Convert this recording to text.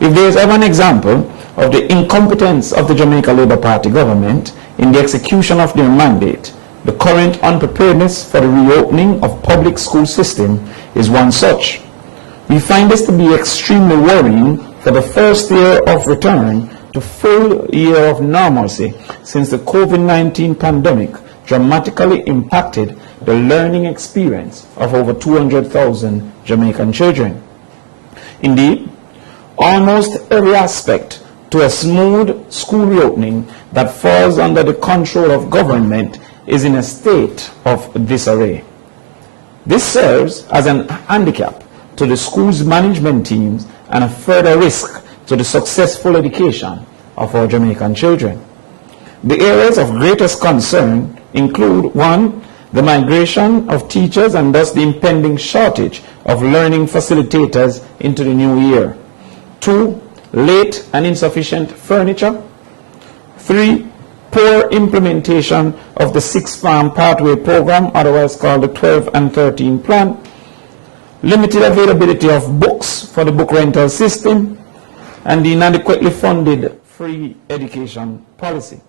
If there is ever an example of the incompetence of the Jamaica Labour Party government in the execution of their mandate, the current unpreparedness for the reopening of public school system is one such. We find this to be extremely worrying for the first year of return to full year of normalcy since the COVID-19 pandemic dramatically impacted the learning experience of over 200,000 Jamaican children. Indeed, almost every aspect to a smooth school reopening that falls under the control of government is in a state of disarray. This serves as an handicap to the school's management teams and a further risk to the successful education of our Jamaican children. The areas of greatest concern include: 1, the migration of teachers and thus the impending shortage of learning facilitators into the new year; 2, late and insufficient furniture; 3, poor implementation of the 6th Farm Pathway Program, otherwise called the 12 and 13 Plan; limited availability of books for the book rental system; and the inadequately funded free education policy.